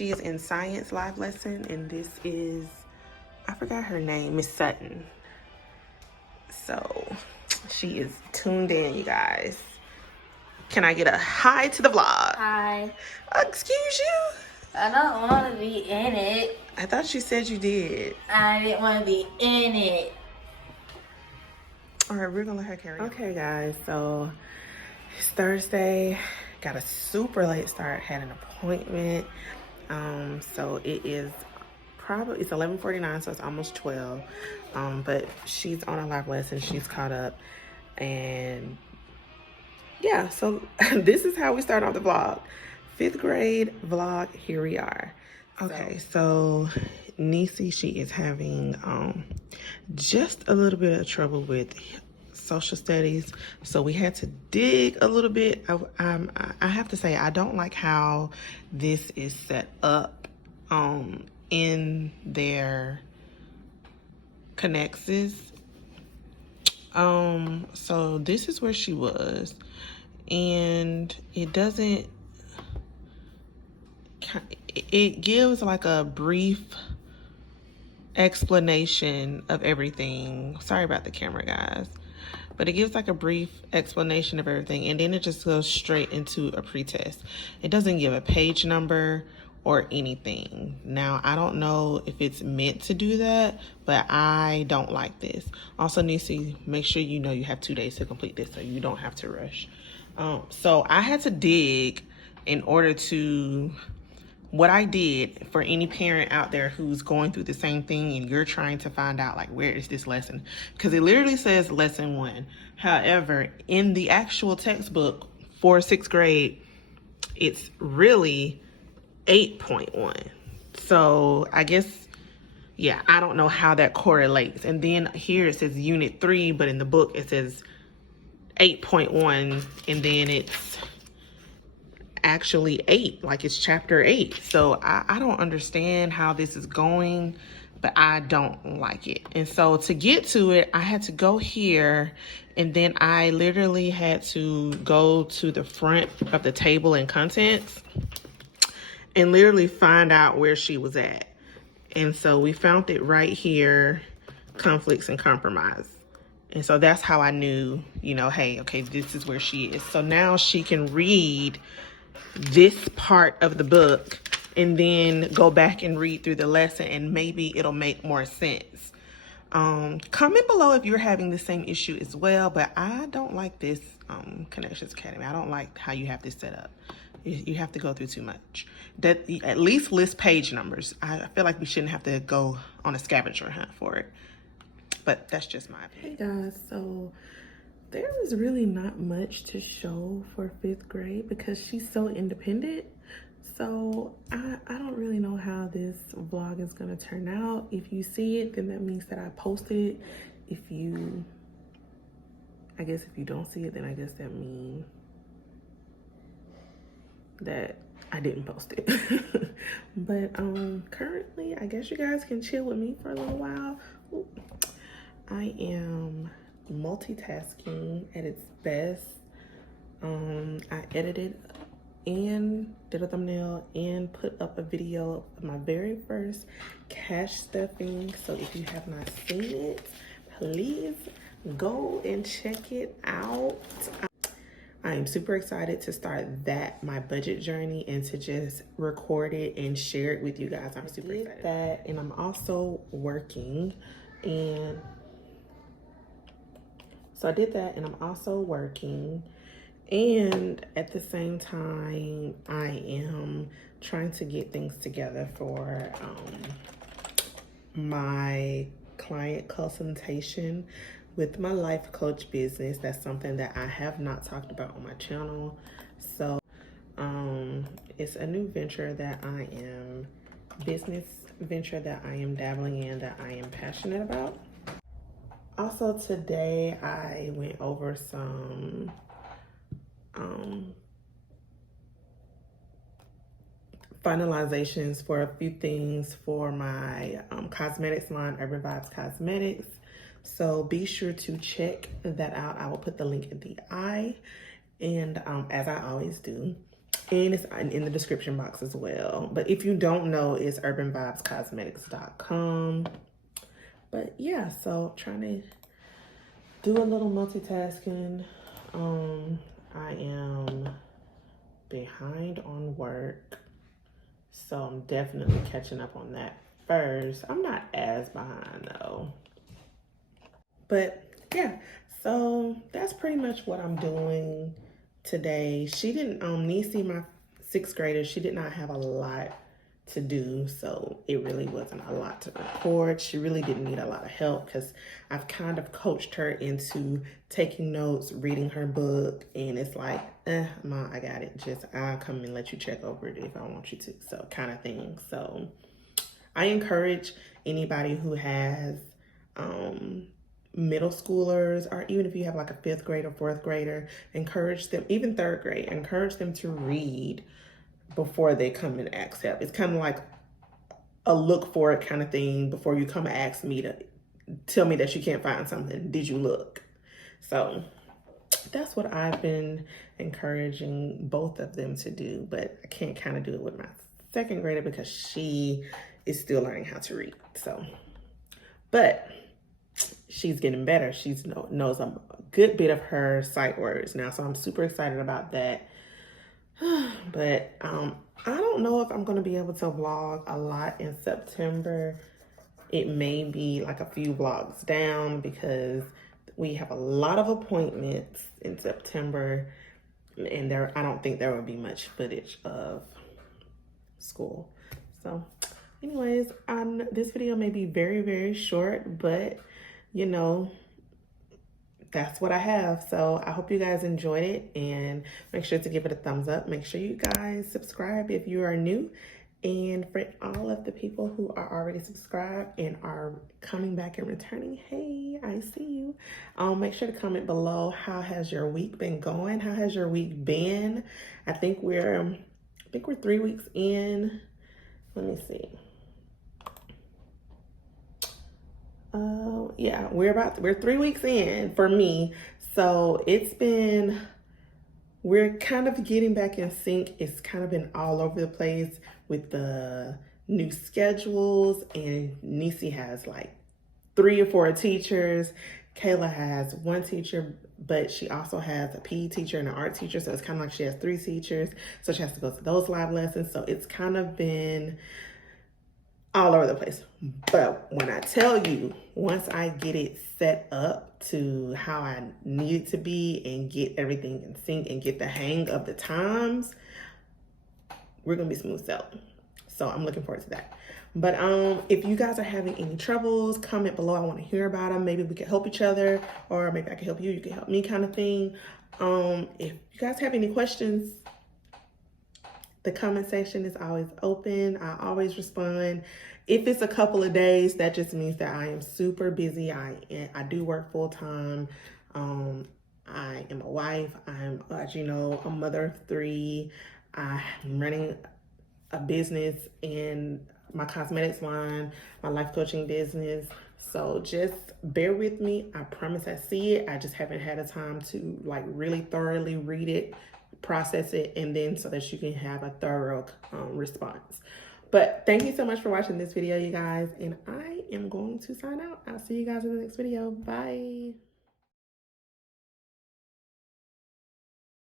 She is in science live lesson, and this is, I forgot her name, Miss Sutton. So she is tuned in, you guys. Can I get a hi to the vlog? Hi. Excuse you? I don't want to be in it. I thought you said you did. I didn't want to be in it. All right, we're gonna let her carry on. Okay, guys, so it's Thursday. Got a super late start, had an appointment. So it is probably, it's 11:49, so it's almost 12. But she's on a live lesson, she's caught up. And yeah, so this is how we start off the vlog. 5th grade vlog, here we are. Okay, so Niecy, she is having just a little bit of trouble with social studies, so we had to dig a little bit. I have to say, I don't like how this is set up in their connexes. So this is where she was, and it doesn't, it gives like a brief explanation of everything. Sorry about the camera, guys. But it gives like a brief explanation of everything, and then it just goes straight into a pretest. It doesn't give a page number or anything. Now, I don't know if it's meant to do that, but I don't like this. Also, Niecy, make sure you know you have 2 days to complete this, so you don't have to rush. So I had to dig in order to, what I did for any parent out there who's going through the same thing and you're trying to find out, like, where is this lesson? Because it literally says lesson 1. However, in the actual textbook for 6th grade, it's really 8.1. So I guess, yeah, I don't know how that correlates. And then here it says unit 3, but in the book it says 8.1, and then it's actually 8, like it's chapter 8. So I don't understand how this is going, but I don't like it. And so to get to it, I had to go here, and then I literally had to go to the front of the table and contents and literally find out where she was at. And so we found it right here, conflicts and compromise. And so that's how I knew, you know, hey, okay, this is where she is. So now she can read this part of the book and then go back and read through the lesson, and maybe it'll make more sense. Comment below if you're having the same issue as well, but I don't like this Connections Academy. I don't like how you have this set up. You have to go through too much. That at least list page numbers. I feel like we shouldn't have to go on a scavenger hunt for it. But that's just my opinion. Hey guys, so there is really not much to show for 5th grade because she's so independent. So I don't really know how this vlog is gonna turn out. If you see it, then that means that I posted it. If you don't see it, then I guess that means that I didn't post it. But currently, I guess you guys can chill with me for a little while. Ooh. I am multitasking at its best. I edited and did a thumbnail and put up a video of my very first cash stuffing. So if you have not seen it, please go and check it out. I am super excited to start my budget journey and to just record it and share it with you guys. I'm super excited. That, and I'm also working, and so I did that, and I'm also working, and at the same time I am trying to get things together for my client consultation with my life coach business. That's something that I have not talked about on my channel. So it's a new venture that business venture that I am dabbling in, that I am passionate about. Also today I went over some finalizations for a few things for my cosmetics line, Urban Vibes Cosmetics. So be sure to check that out. I will put the link in the eye, and as I always do. And it's in the description box as well. But if you don't know, it's urbanvibescosmetics.com. But yeah, so trying to do a little multitasking. I am behind on work, so I'm definitely catching up on that first. I'm not as behind though. But yeah, so that's pretty much what I'm doing today. She didn't, Nisi, my sixth grader, she did not have a lot to do, so it really wasn't a lot to record. She really didn't need a lot of help because I've kind of coached her into taking notes, reading her book, and it's like, Mom, I got it. Just I'll come and let you check over it if I want you to, so kind of thing. So I encourage anybody who has middle schoolers, or even if you have like a fifth grader, fourth grader, encourage them, even third grade, encourage them to read before they come and ask help. It's kind of like a look for it kind of thing before you come and ask me to tell me that you can't find something. Did you look? So that's what I've been encouraging both of them to do, but I can't kind of do it with my second grader because she is still learning how to read. So, but she's getting better. She knows a good bit of her sight words now, so I'm super excited about that. But I don't know if I'm going to be able to vlog a lot in September. It may be like a few vlogs down because we have a lot of appointments in September, and I don't think there will be much footage of school. So anyways, this video may be very, very short, but you know, that's what I have. So I hope you guys enjoyed it, and make sure to give it a thumbs up. Make sure you guys subscribe if you are new. And for all of the people who are already subscribed and are coming back and returning, hey, I see you. Make sure to comment below, how has your week been going? How has your week been? I think we're 3 weeks in. Let me see. Yeah, we're 3 weeks in for me. So we're kind of getting back in sync. It's kind of been all over the place with the new schedules, and Nisi has like 3 or 4 teachers. Kayla has 1 teacher, but she also has a PE teacher and an art teacher. So it's kind of like she has 3 teachers. So she has to go to those live lessons. So it's kind of been all over the place. But when I tell you, once I get it set up to how I need it to be and get everything in sync and get the hang of the times, we're gonna be smooth sailing. So I'm looking forward to that. But if you guys are having any troubles, comment below. I want to hear about them. Maybe we can help each other, or maybe I can help you, you can help me, kind of thing. If you guys have any questions, the comment section is always open. I always respond. If it's a couple of days, that just means that I am super busy. I do work full time. I am a wife. I'm, as you know, a mother of 3. I'm running a business in my cosmetics line, my life coaching business. So just bear with me. I promise I see it. I just haven't had a time to like really thoroughly read it, process it, and then so that you can have a thorough response. But thank you so much for watching this video, you guys, and I am going to sign out. I'll see you guys in the next video. Bye.